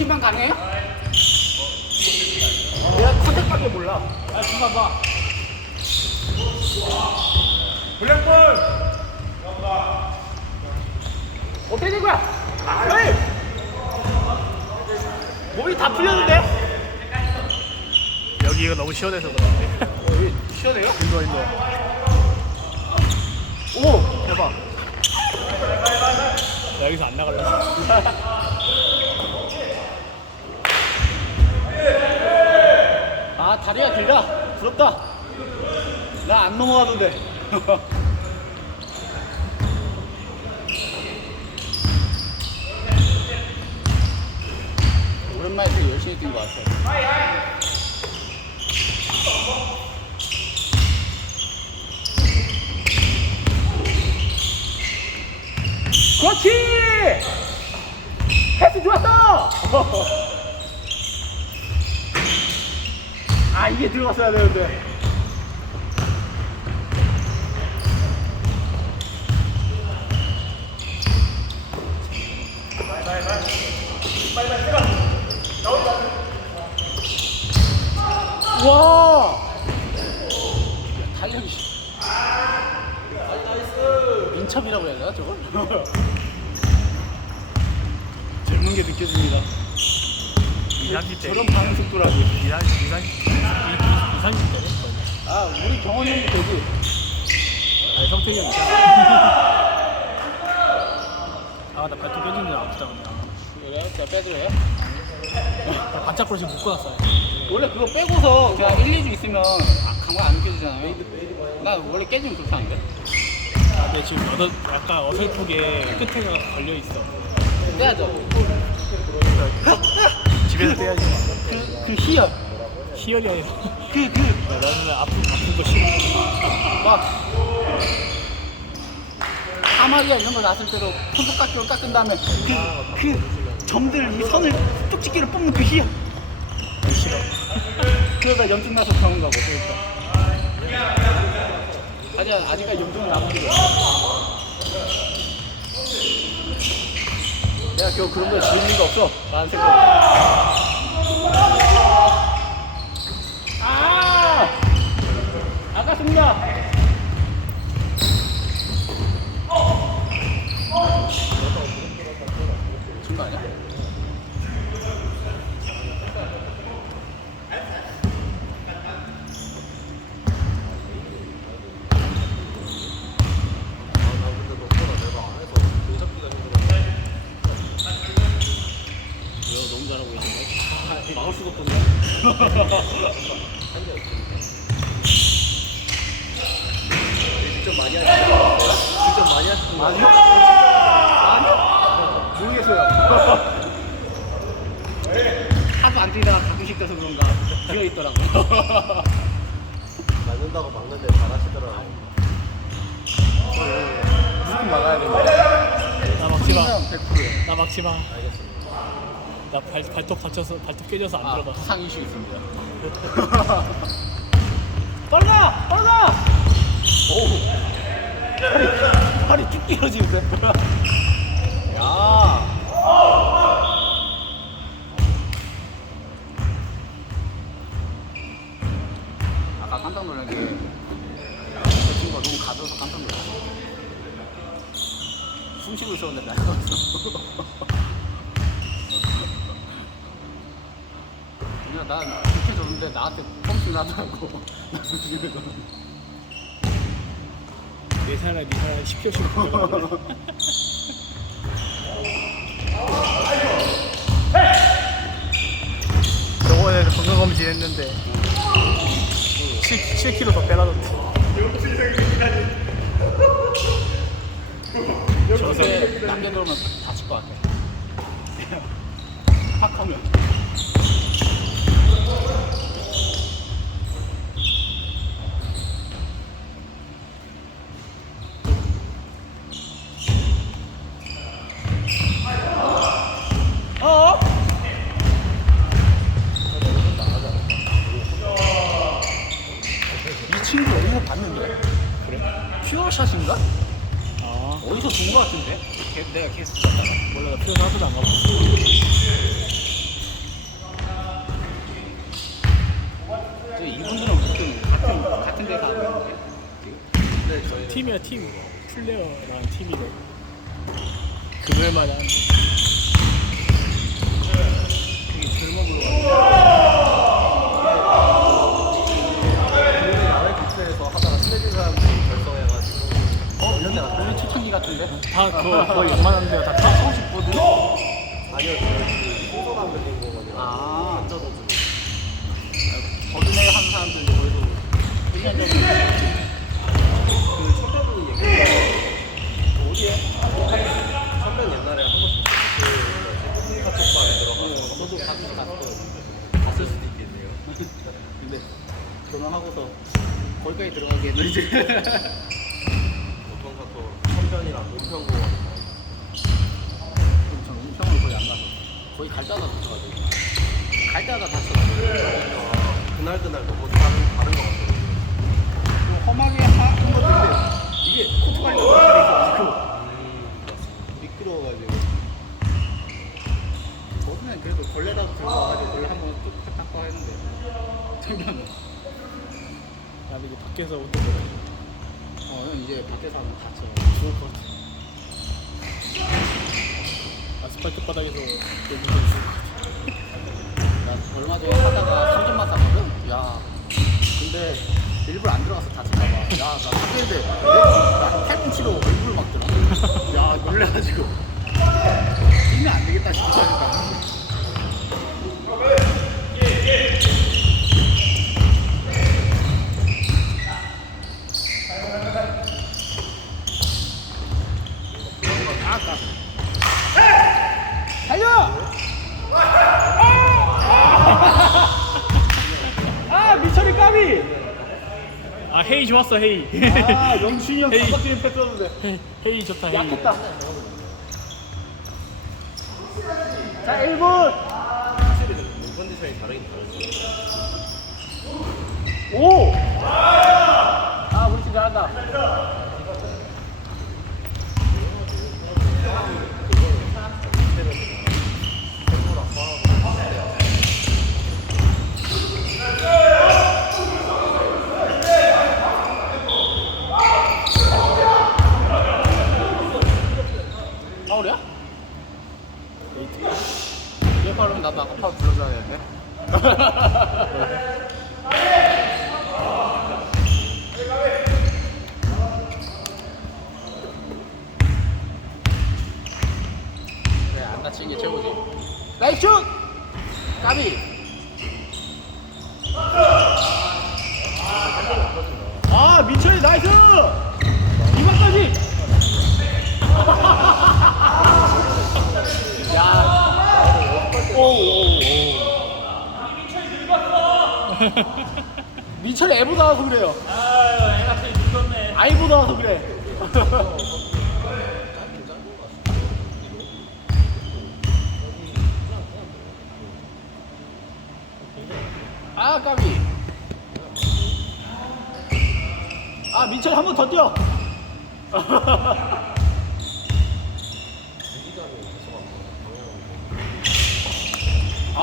심판 가능해요? 내가 컨택밖에 몰라. 아, 중간 봐. 블랙볼! 어떻게 된 거야? 에이! 몸이 다 풀렸는데? 여기가 너무 시원해서 그런데. 어, 여기 시원해요? 일로 일로. 오! 대박. 나 여기서 안 나갈래. 아, 다리가 길다. 부럽다. 나 안 넘어가던데. 오랜만에 되게 열심히 뛴 것 같아. 그렇지! 패스 좋았어! 들어갔어야 되는데. 와! 탄력이. 민첩이라고 해야 되나, 저걸? 젊은 게 느껴집니다. 2, 30대. 저런 반응 속도라고. 2, 30, 2, 30, 2, 30대네. 아, 우리 경원 형도 되지. 아니, 성태이 형 있잖아. 아, 나 발톱 깨지는 줄 아프다, 그냥. 그래요? 제가 빼드려요? 나 반짝거려 지금 묶어놨어요. 원래 그거 빼고서 그냥 1, 2주 있으면 아, 감각 안 느껴지잖아요. 나 원래 깨지면 그렇게 하는데? 아, 근데 지금 어서, 약간 어설프게 끝에가 걸려 있어. 떼야죠. 집에서 떼야지. 그, 그 희열. 희열이 아니라. 그, 그, 나는 아픈, 아픈 거 싫어. 막. 사마리아 이런 거 났을 때도 손톱깎이로 깎은 다음에 그, 그 점들 이 선을 뚝찍기로 뽑는 그 희열. 싫어. 그러다 염증 나서 병원 가고 그러니까. 아직 아직까지 염증은 남기고. 내가 겨우 그런 걸 지을 리가 없어. 라는. 아! 아깝습니다. 준거 아니야? 왜요? 너무 잘하고 계신데? 막을 수가 없던데? 좀 많이 하시죠? 좀 많이 하시는 거 아니요? 아니요? 모르겠어요. 하도 안 뛰다가 가끔씩 돼서 그런가 비어 있더라고요. 맞는다고 막는데 잘하시더라고요. 무조건 막아야 되는데. 나 막지 마. 100%예요. 나 막지 마. 알겠습니다. 나 발, 발톱 다쳐서, 발톱 깨져서 안 아, 들어가. 부상 이슈 있습니다. 빨라! 빨라! 오우. 팔이, 쭉 길어지는데? 야. 아까 깜짝 놀란 게, 저 친구가 너무 가벼워서 깜짝 놀랐어. 숨 쉬고 있었는데 날아갔어. 그냥 난 그렇게 줬는데 나한테 펌핑 나더라고. 나 솔직히 내 사람, 네 사람 10표씩 들어가. 저번에도 건강검진 했는데 7, 7kg 더 빼라던데 저렇게 남겨 놓으면 다칠 것 같아. 팍 하면. 캡샷인가? 아. 어디서 본 거 같은데? 걔, 내가 계속 찾다가 몰라 나 표현 하나도 안 가봤어 저 이분들은 무슨 같은 같은 데서 안 오는데? 지금? 네, 팀이야 팀 플레어라는 팀이래 그럴만한 그게 젊어 보여 같은데? 다 그거 거의 웬만한 데가 다 타? 서울식 보드? 아니요 그 신소감 들린 거거든요 아 앉아도 버드네 하는 사람들 거기서 1년 전에 그 선배분이 얘기했어요 어디에? 선배는 옛날에 한 번씩 그 테크니카 쪽방에 들어가서 저도 가끔씩 갔어요 갔을 수도 있겠네요 근데 결혼하고서 거기까지 들어가기에는 이제 은평공원 전 은평을 거의 안 가서. 거의 갈 때마다 다쳐가지고 갈 때마다 다쳤어요. 그날 그날 너무 다른 다른 것 같아요. 좀 험하게 하는 것들인데 이게 코트 관리가 잘 돼있어가지고 음 미끄러워가지고. 거기는 그래도 걸레라도 들고 와가지고 걸레 한번 쭉 닦고 했는데. 저기는 나도 이거 밖에서 올때 그래 어, 형 이제 밖에서 하면 다쳐 죽을 것 같아 아스팔트 바닥에서 같아 나 얼마 전에 하다가 손좀만 쌌거든? 야 근데 일부러 안 들어가서 다칠까봐. 야나 샀는데 나 팔꿈치로 얼굴을 막더라 야 놀래가지고. 뛰면 안 되겠다 싶어하니까 아까 달려! 아 미철이 까비! 아 헤이 좋았어 헤이 아 영춘이 형 헤이. 깜빡이는 패스였는데 헤이, 좋다 헤이 약했다 자 1분 확실히 근데 몸 컨디션이 다르긴 다르죠 5! 아 우리 팀 잘한다 파울이야? 얘 파울이면 나도 아까 파울 불러줘야 되는데 그래 안 다치는 게 최고지 나이스 슛! 까비! 아 민철이 나이스! 이만까지! 야 오오오 민철이 애보다 와서 그래요. 아유 애가 제일 늙었네. 아이보다 와서 그래 아 까비. 아 민철 한 번 더 뛰어. 아